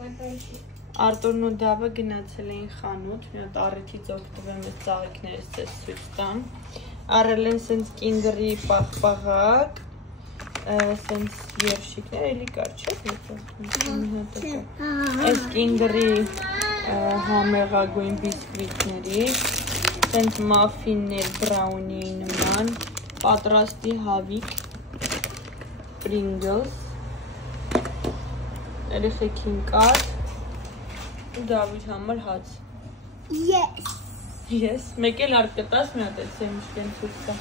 Արտուրն ու Դավը գնացել էին խանութ, մի հատ առիթից օգտվեմ այս ծաղիկներից ձեզ ցույց տամ։ Առել են սենց կինդերի պաղպաղակ, սենց երշիկներ, էլի կար, չէ՞, այս կինդերի համեղագույն բիսկվիտների, սենց մաֆիններ բրաունի նման, պատրաստի հավիք, Pringles, երեխեքին կար, ու Դավիթ համար հաց։ Yes։ Yes, մեկ էլ արդ կտաս մի հատ էլ սեմիչկեն ցույց տա։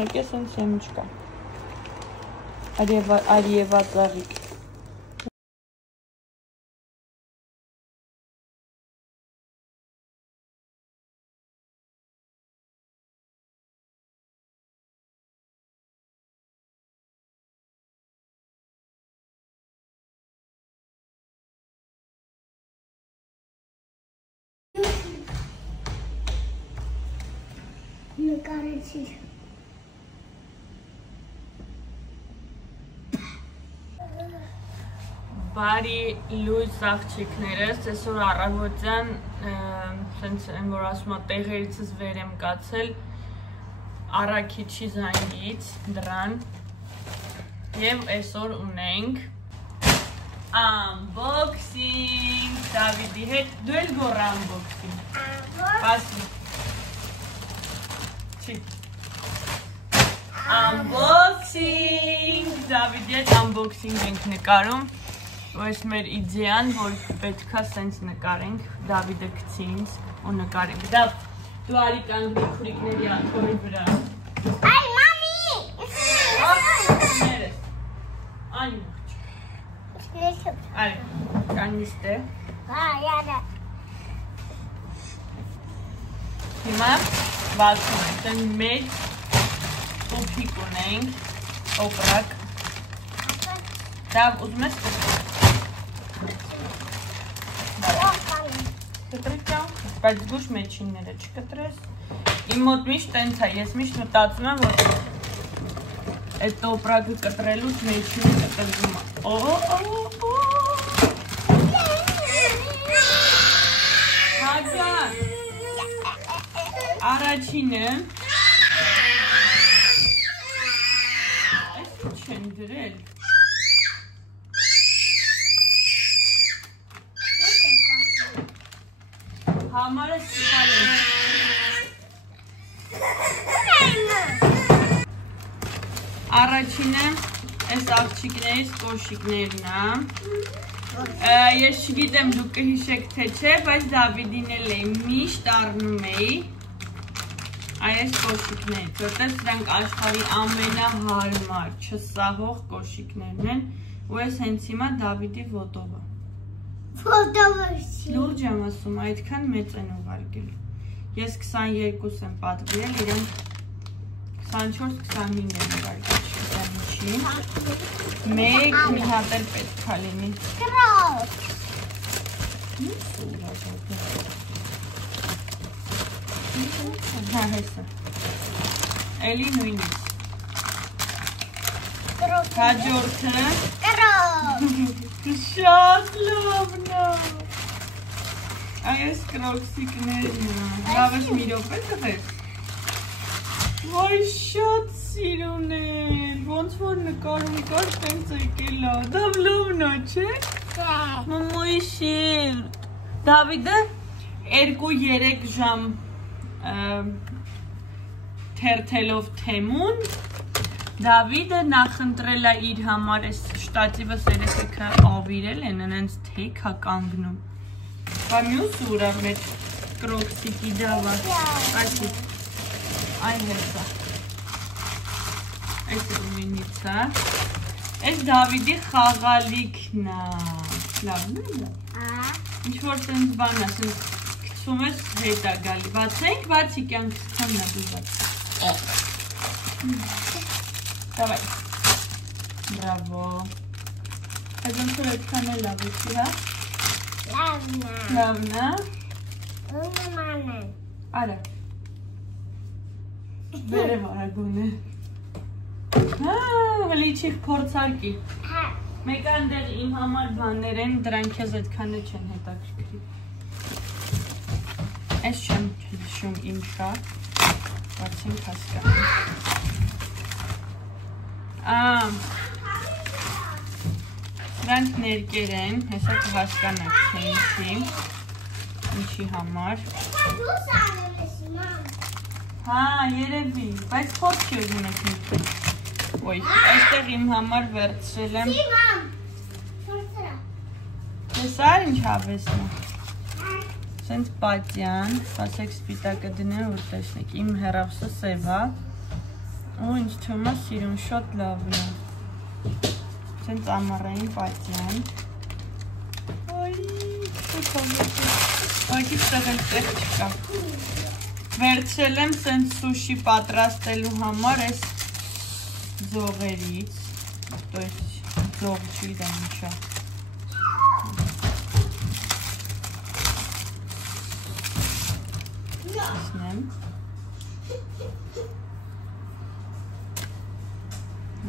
Մեկ է սենց սեմիչկա։ Արիևա ծաղիկ։ Նկարեցի։ Բարի լույս աղջիկներս, այսօր առավոտյան սենց են որ ասում է տեղերիցս վեր եմ կացել առաքիչի զանգից դրան և այսօր ունենք unboxing Դավիթի հետ, դու էլ գոր unboxing ասի չի unboxing Դավիթի հետ unboxing ենք նկարում Այս մեր իդեան, որ պետքա սենց նկարենք, Դավիթը գցի ինձ ու նկարենք։ Դավ, դու արի կանգնի քուրիկների աթոռի վրա։ Այ մամի։ Ներես։ Անի մաղջ։ Արի, կանգնիս տե։ Հա, յարա։ Հիմա բացում ենք, տեն մեծ պոպիկ ունենք, օպրակ։ Դավ, ուզում ես բայց գուշ մեջինները չկտրես իմ մոտ միշտ տենց է, ես միշտ մտածում եմ, որ այդ տոպրակը կտրելուց մեջինը կտրվում է Հագան Առաջինը Այս ինչ են դրել Համարը սիղալ են Առաջինը այս աղջիկներից կոշիկներն Ես չգիտեմ դուք կհիշեք թե չէ, բայց Դավիթին էլ էի միշտ առնում էի այս կոշիկներից, որտեղ սրանք աշխարհի ամենահարմար, չսահող կոշիկներն են ու ես հենց հիմա Դավիթի ոտովը Լուրջ եմ ասում, այդքան մեծ են ուղարկել Ես 22 եմ պատվիրել, իրենք 24-25 են ուղարկել Մեկ մի հատ էլ պետք է լինի Կրոք Հա, հեսը Էլի նույնից Հաջորդը Կրոք Շատ լավն է Այս կրոքսիկներն է Լավ ես մի րոպե կղես Վայ շատ սիրուն են Ոնց որ նկարում կար տենց եկել է Դա լավն է չէ Մամոյի շիրտ Դավիթը 2-3 ժամ թերթելով թեմուն Դավիթը նախընտրել է իր համար այս շտատիվը երեխեքը ավիրել են, ընենց թեք է կանգնում։ Բա մյուս ուրա մեր կրոքսիկի դավա։ Այսի, այն հեսա։ Այս ումինից է։ Այս Դավիթի խաղալիքն է։ Լավն է դա։ Ինչ-որ տենց բան է, կցում ես հետ է գալի։ Բացենք, բացի կյանքս քանն է դուզած։ Давай. Բրավո։ Այս ոնցոր այդքան է լավ էքի, հա։ Լավն է։ Լավն է։ Արա։ Վերև արագուն է։ Հա, հլիչիք փորձարկի։ Մեկ այնտեղ իմ համար բաներ են, դրանք քեզ այդքանը չեն հետաքրքրի։ Այս չեմ հիշում ինչա, բայց չենք հասկանում։ Դրանք ներկեր են, հեսա կհասկանաք, թե ինչի համար։ Հա, երևի, բայց խոտ չի ուզում եք նիքել։ Ոյ, այստեղ իմ համար վերցրել եմ։ Եսար ինչ հավեսն է։ Սենց պատյան, սասեք սպիտակը դնեմ, որ տեսնեք, իմ հեռավսը սևա։ Ու ինչ թվում է սիրուն, շոտ լավն է։ Սենց ամառային պատյան։ Ոյ, շոտ հավեսը։ Ոյքից տեղ չկա։ Վերցրել եմ սենց սուշի պատրաստելու համար այս ձողերից, то есть ձող չգիտեմ ինչա։ Տեսնեմ։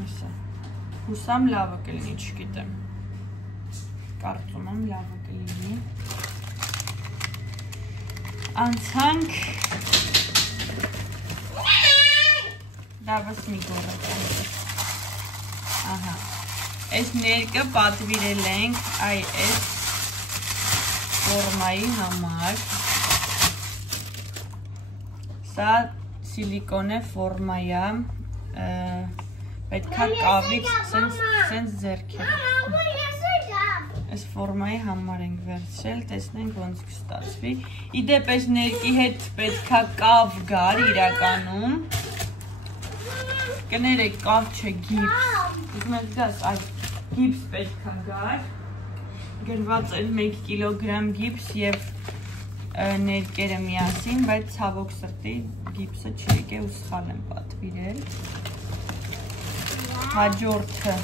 Այսա։ Հուսամ լավը կլինի, չգիտեմ։ Կարծում եմ լավը կլինի։ Անցանք Դավս մի գորակ Ահա Այս ներկը պատվիրել ենք այս ֆորմայի համար Սա սիլիկոնե ֆորմայա պետքա կավից սենց ձերքել Այս ֆորմայի համար ենք վերցրել, տեսնենք ոնց կստացվի Իդեպ այս ներկի հետ պետքա կավ գար իրականում Կներեք կավ չէ գիպս Ուզում ես գաս այդ գիպս պետքա գար Գրված էր 1 կիլոգրամ գիպս և ներկերը միասին, բայց ցավոք սրտի գիպսը չեկե ու սխալ եմ պատվիրել Հաջորդը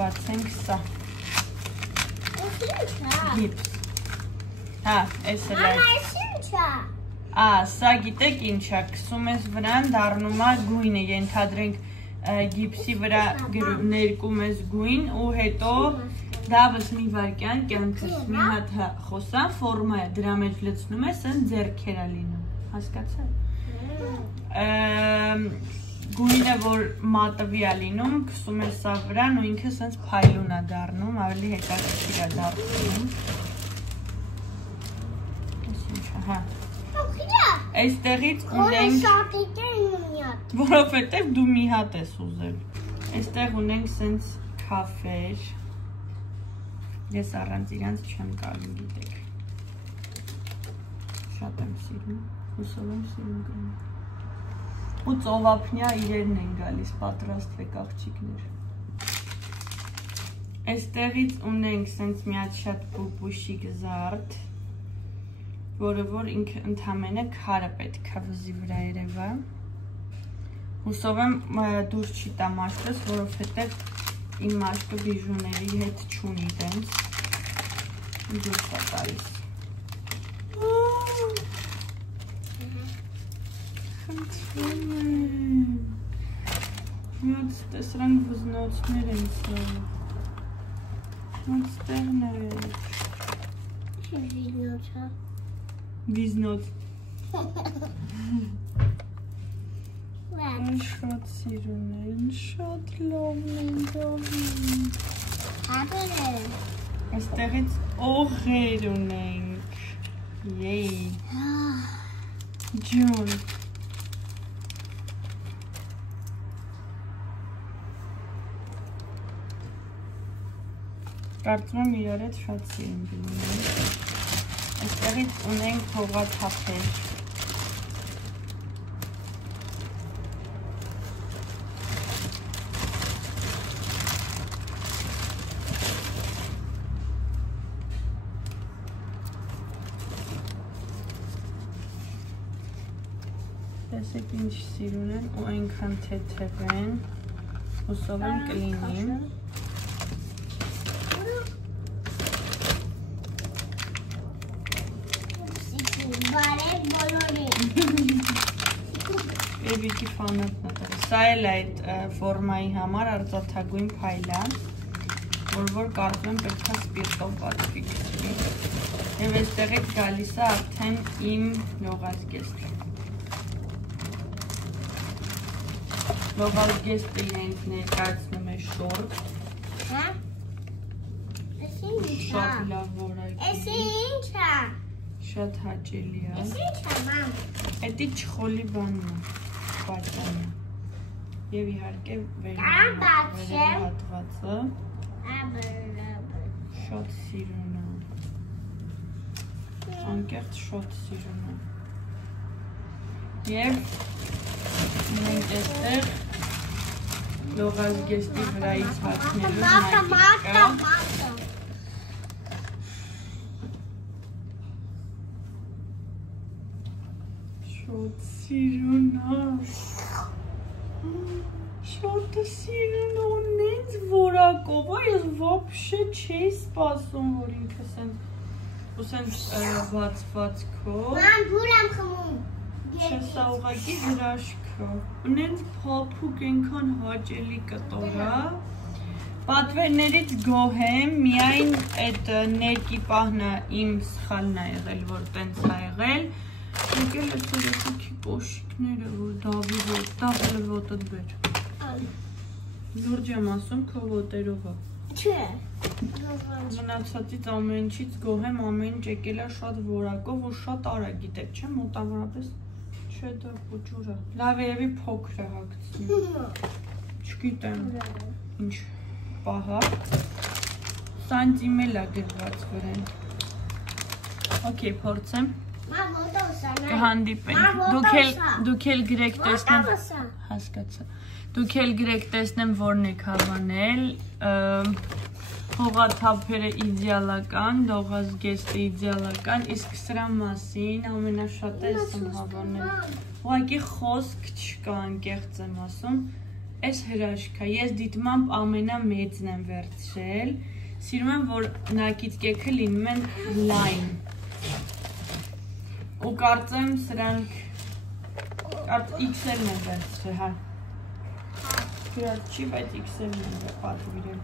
բացենք սա Գիպս Հա, այս էլ այդ Սա գիտեք ինչա, կսում ես վրան, դառնում է գույնը, ենթադրենք գիպսի վրա ներկում ես գույն ու հետո դավս մի վարկյան կյանքս մի հատ խոսան ֆորմա է, դրա մեջ լցնում ես, են ձերքեր է լինում, հասկացա Գույնը, որ մատվի է լինում, կսում ես սա վրան ու ինքը սենց փայլուն է դառնում, ավելի հետաքրքիր է դառնում Հա Այստեղից ունենք Որովհետև դու մի հատ ես ուզել Այստեղ ունենք սենց քաֆեր Ես առանց իրանց չեմ կարում գիտեք Շատ եմ սիրում Հուսով եմ սիրում կնում Ու ծովափնյա իրերն են գալիս պատրաստվեք աղջիկներ Այստեղից ունենք սենց միած շատ պուպուշիկ զարդ որը որ ինքը ընդհանրապես քարը պետք է վզի վրա երևա Հուսով եմ դուրս չի տա մաշկս, որովհետև իմ մաշկը բիժուների հետ չունի դենց դուրս է տալիս Խնդրում եմ Ոնց տեսրանք վզնոցներ են սա Ոնց տեղներ Վիզնոցը Վիզնոց Շատ սիրուն են, շատ լավն են դավին Այստեղից օղեր ունենք Եյ Ջուն Կարծում եմ իրար հետ շատ սիրուն լինում Այստեղից ունենք հողաթափեր Տեսեք ինչ սիրուն են ու այնքան թեթև են Հուսով եմ կլինի Էվիկի ֆանատն է Սա էլ այդ ֆորմայի համար արծաթագույն փայլ է որ կարծում եմ պետք է սպիրտով պատվի գցվի։ Եվ այստեղից գալիս է արդեն իմ լողազգեստը։ Լողազգեստը իրենք ներկայացնում է շորտ։ Հա? Շատ լավ որակի։ Էս ինչ է։ Շատ հաճելի է։ Էս ինչ է, մամ։ Էդի չխոլի բանն է, պատյանը։ Եվ իհարկե Կարամ բացեմ։ հատվածը շատ սիրուն է։ Անկեղծ շատ սիրուն է։ Եվ մենք այստեղ լողազգեստի վրայից հացնելու մայթիկա։ Շատ սիրուն է։ Շատ սիրուն է, ունենց որակով է, ես վապշե չէի սպասում, որ ինքը սենց բացվածքով։ Մամ, բուր եմ խմում։ Չէ, սա ուղղակի հրաշքը։ Ունենց փափուկ ենքան հաճելի կտոր է։ Պատվերներից գոհ եմ, միայն այդ ներկի պահնը իմ սխալն է եղել, որ տենց է եղել։ Եկել այստեղ եկի կոշիկները, որ դավի ոտըդ բեր։ Լուրջ եմ ասում, քո ոտերով է։ Չէ։ Մնացածից ամեն ինչից գոհ եմ, ամեն ինչ եկել է շատ որակով ու շատ արագ գիտեք, չէ, մոտավորապես չէ դա փոճուրա։ Լավ երևի փոքր է հագցնի։ Չգիտեմ ինչ պահա։ Սանտիմել է գրված վրան։ Okay, փորձեմ։ Մամ, ոտոսա։ Կհանդիպենք։ Դուք էլ գրեք տեսնեմ։ Հասկացա։ Դուք էլ գրեք տեսնեմ որն եք հավանել։ Հողաթափերը իդեալական, լողազգեստը իդեալական, իսկ սրա մասին ամենաշատը ես եմ հավանել։ Ուղղակի խոսք չկա, անկեղծ եմ ասում, այս հրաշք է, ես դիտմամբ ամենամեծն եմ վերցրել, սիրում եմ, որ նակից կեքը լինում են լայն, ու կարծեմ սրանք XL-ն եմ վերցրել, հա, գրած չի, բայց XL-ն եմ պատվիրել,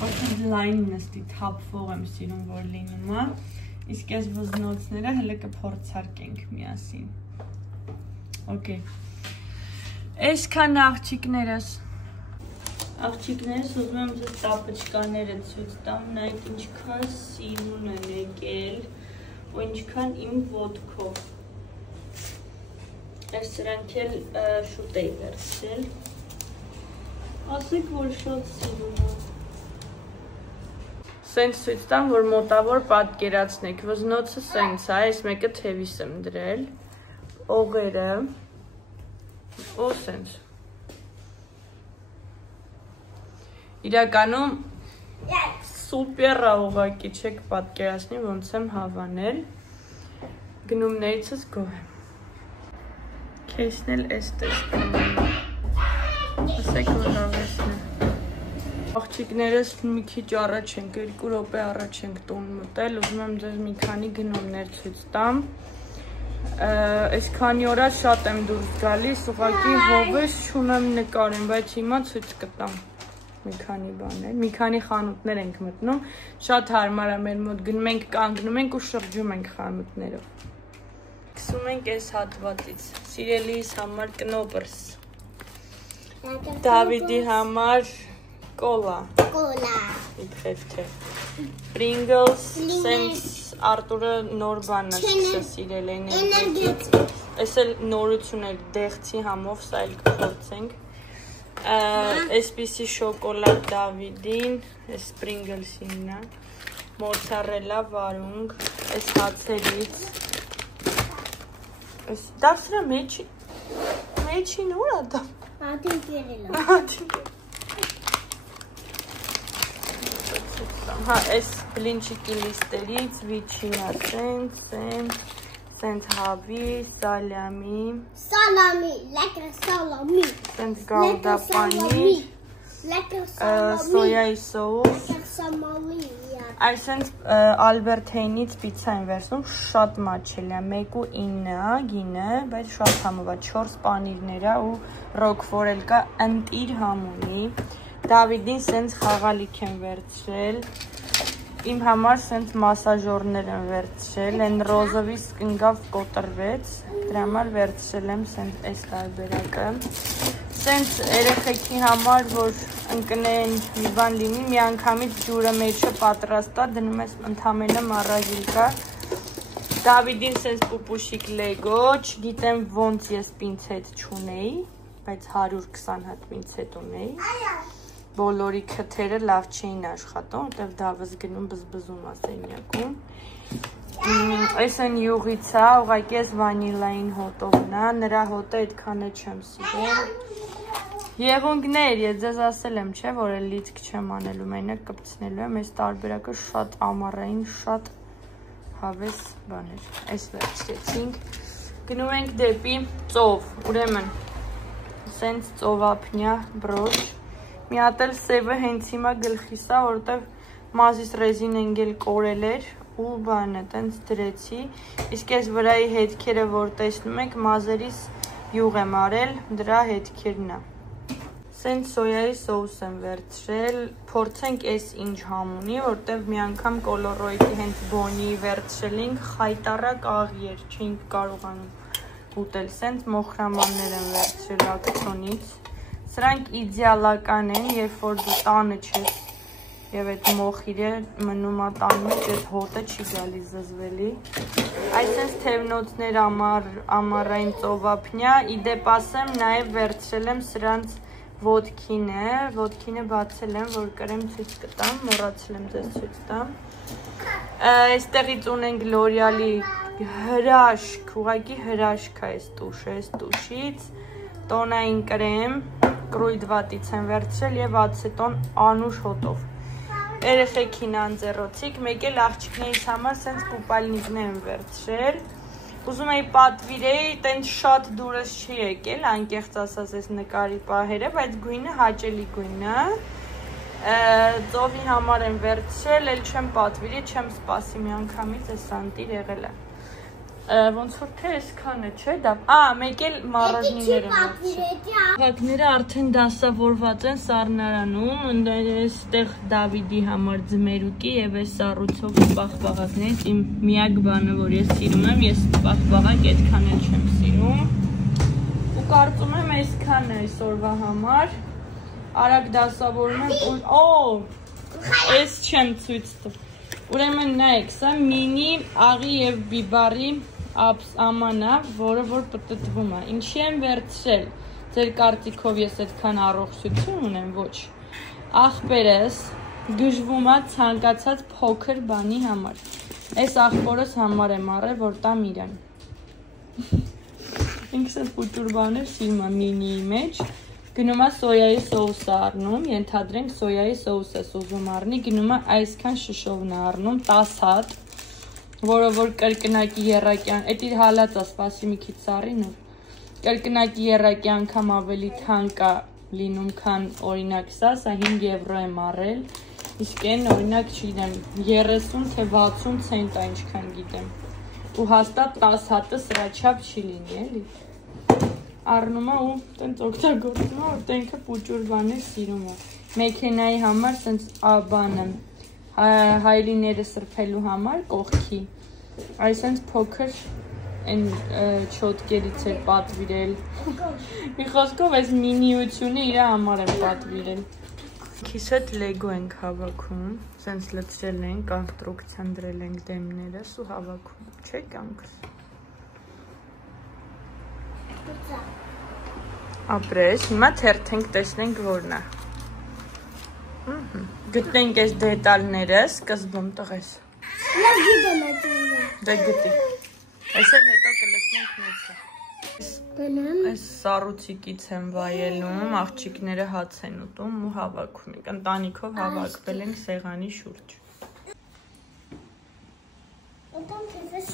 ոչինչ լայն նստի, թափվող եմ սիրում, որ լինում է, իսկ ես վզնոցները հլը կփորձարկենք միասին, Okay. Այսքան աղջիկներս ուզում եմ ձեզ տապչկաները ցույց տամ, նայեք ինչքան սիրուն են եկել ու ինչքան իմ ոտքով։ Այս սրանք էլ շուտ էի վերցրել։ Ասեք, որ շատ սիրուն է։ Սենց ցույց տամ, որ մոտավոր պատկերացնեք, վզնոցը սենց է, այս մեկը թևիս եմ դրել, օղերը ու սենց։ Իրականում սուպեր է ուղղակի, չեք պատկերացնի ոնց եմ հավանել, գնումներիցս գոհ եմ։ Քեզն էլ էս տեսնում եմ, ասեք որ հավեսն է։ Աղջիկներս մի քիչ առաջ ենք, 2 րոպե առաջ ենք տուն մտել, ուզում եմ ձեզ մի քանի գնումներ ցույց տամ։ Այսքանի օրա շատ եմ դուրս գալիս, ուղղակի հովես չունեմ նկարեմ, բայց հիմա ցույց կտամ մի քանի բաներ, մի քանի խանութներ ենք մտնում, շատ հարմար է մեր մոտ գնում ենք, կանգնում ենք ու շրջում ենք խանութներով։ Սկսում ենք այս հատվածից, սիրելիս համար կնոպրս, Դավիդի համար կոլա, իբխև թե, Pringles, սենց Արտուրը նոր բանն է սկսել սիրել էներգետիկ, այս էլ նորություն է դեղցի համով, սա էլ կփորձենք, այսպիսի շոկոլադ Դավիդին, այս Pringlesինն է, մոցարելա վարունգ, այս հացերից, դա սրա մեջին ուր է դա? Ատին կերել է։ Հա, այս բլինչիկի լիստերից վիչինա սենց հավի, սալյամի, լեկր սալամի, սենց գալդապանի, սոյայի սոուս, այսենց Ալբերթեյնից պիցա են վերցնում, շատ մաչելի է, 1.9 գինը, բայց շատ համով է, 4 պանիրներ է ու ռոկֆոր էլ կա, ընտիր համ ունի, Դավիդին սենց խաղալիք են վերցրել, իմ համար սենց մասաժորներ են վերցրել, են ռոզովից կնգավ կոտրվեց, դրա համար վերցրել եմ սենց այս տարբերակը, սենց երեխեքի համար, որ ընկնեն մի բան լինի, մի անգամից ջուրը մեջը պատրաստա, դնում ես ընդամենը մառագիլ կա, Դավիդին սենց պուպուշիկ լեգո, չգիտեմ ոնց ես պինցետ չունեի, բայց 120 հատ պինցետ ունեի, բոլորի քթերը լավ չէին աշխատում, որտև դավս գնում բզբզում ասենյակում, այս են յուղից է, ուղղակի ես վանիլային հոտովն է, նրա հոտը այդքան է չեմ սիրել, եղունգներ, ես ձեզ ասել եմ, չէ, որ է լիցք չեմ անելու, մենակ կպցնելու եմ, այս տարբերակը շատ ամառային, շատ հավես բաներ, այս վերջեցինք, գնում ենք դեպի ծով, ուրեմն, սենց ծովափնյա բրոջ, մի հատ էլ սևը հենց հիմա գլխիս է, որտև մազիս ռեզին ընգել կորել էր ու բանը տենց դրեցի, իսկ ես վրայի հետքերը որ տեսնում եք, մազերիս յուղ եմ արել, դրա հետքերն է։ Սենց սոյայի սոուս եմ վերցրել, փորձենք այս ինչ համ ունի, որտև մի անգամ կոլորոիդի հենց բոնի վերցրել ենք, խայտարակ աղի էր, չէինք կարողանում ուտել, սենց մոխրամաններ եմ վերցրել ակցոնից, սրանք իդեալական են, երբ որ դու տանը չես և այդ մոխիրը մնում է տան մեջ, այդ հոտը չի գալի զզվելի, այսենց թևնոցներ ամառային ծովափնյա, իդեպ ասեմ նաև վերցրել եմ սրանց ոտքինը բացել եմ, որ կրեմ ցույց կտամ, մոռացել եմ ձեզ ցույց տամ։ Այստեղից ունենք L'Oreal-ի հրաշք, ուղղակի հրաշք է այս տուշը, այս տուշից, տոնային կրեմ, կրույդ վատից եմ վերցրել և ացետոն անուշ հոտով։ Երեխեքին անձեռոցիկ, մեկ էլ աղջիկներից համար սենց պուպալնիկներ եմ վերցրել։ Ուզում էի պատվիրեի, տենց շատ դուրս չի եկել, անկեղծ ասած այս նկարի պահերը, բայց գույնը հաճելի գույն է, ծովի համար եմ վերցրել, էլ չեմ պատվիրի, չեմ սպասի մի անգամից, այս սանտիր եղել է, ոնց որ թե այսքան է, չէ, դա, մեկ էլ մառաժնիներ եմ վերցրել, հակները արդեն դասավորված են սառնարանում, այստեղ Դավիդի համար ձմերուկի և այս սառույցով պաղպաղակներից իմ միակ բանը, որ ես սիրում եմ, ես պաղպաղակ այդքան էլ չեմ սիրում, ու կարծում եմ այսքան է այսօրվա համար, արագ դասավորում եմ, այս չեմ ցույց տв, ուրեմն նայեք, սա մինի աղի և բիբարի ամանա, որը որ պտտվում է, ինչի եմ վերցրել, ձեր կարծիքով ես այդքան առողջություն ունեմ, ոչ, աղբերս գժվում է ցանկացած փոքր բանի համար, այս աղբորս համար եմ առել, որ տամ իրան, ինքս այդ պուճուր բաներ սիրում եմ մինիի մեջ, գնում է սոյայի սոուսը առնում, ենթադրենք սոյայի սոուս ես ուզում առնի, գնում է այսքան շշովն է առնում, 10 հատ, որը որ կրկնակի եռակյան, էդ իր հալած է, սպասի մի քիչ սառին ու, կրկնակի եռակի անգամ ավելի թանկ է լինում, քան օրինակ սա 5 եվրո եմ առել, իսկ են օրինակ չգիտեմ, 30 թե 60 ցենտ է ինչքան գիտեմ, ու հաստատ 10 հատը սրա չափ չի լինի, էլի, առնում է ու տենց օգտագործում է, որ տենքը պուճուր բաներ սիրում է, մեքենայի համար սենց բանը, հայլիները սրբելու համար կողքի, այսենց փոքր են չոտկերից էր պատվիրել, մի խոսքով այս մինիությունը իր համար եմ պատվիրել, քիս հետ լեգո ենք հավաքում, սենց լծրել ենք, կոնստրուկցիան դրել ենք դեմներս ու հավաքում, չէ կյանքս, ապրես, հիմա թերթենք տեսնենք որն է, գտնենք այս դետալները, սկզբում տղես։ Ես գիտեմ այդ ուզը։ Դե գտի։ Այս էլ հետո կլսնենք մեծը։ Այս սառուցիկից եմ վայելում, աղջիկները հաց են ուտում ու հավաքում ենք, ընտանիքով հավաքվել ենք սեղանի շուրջ։ Όταν θα φες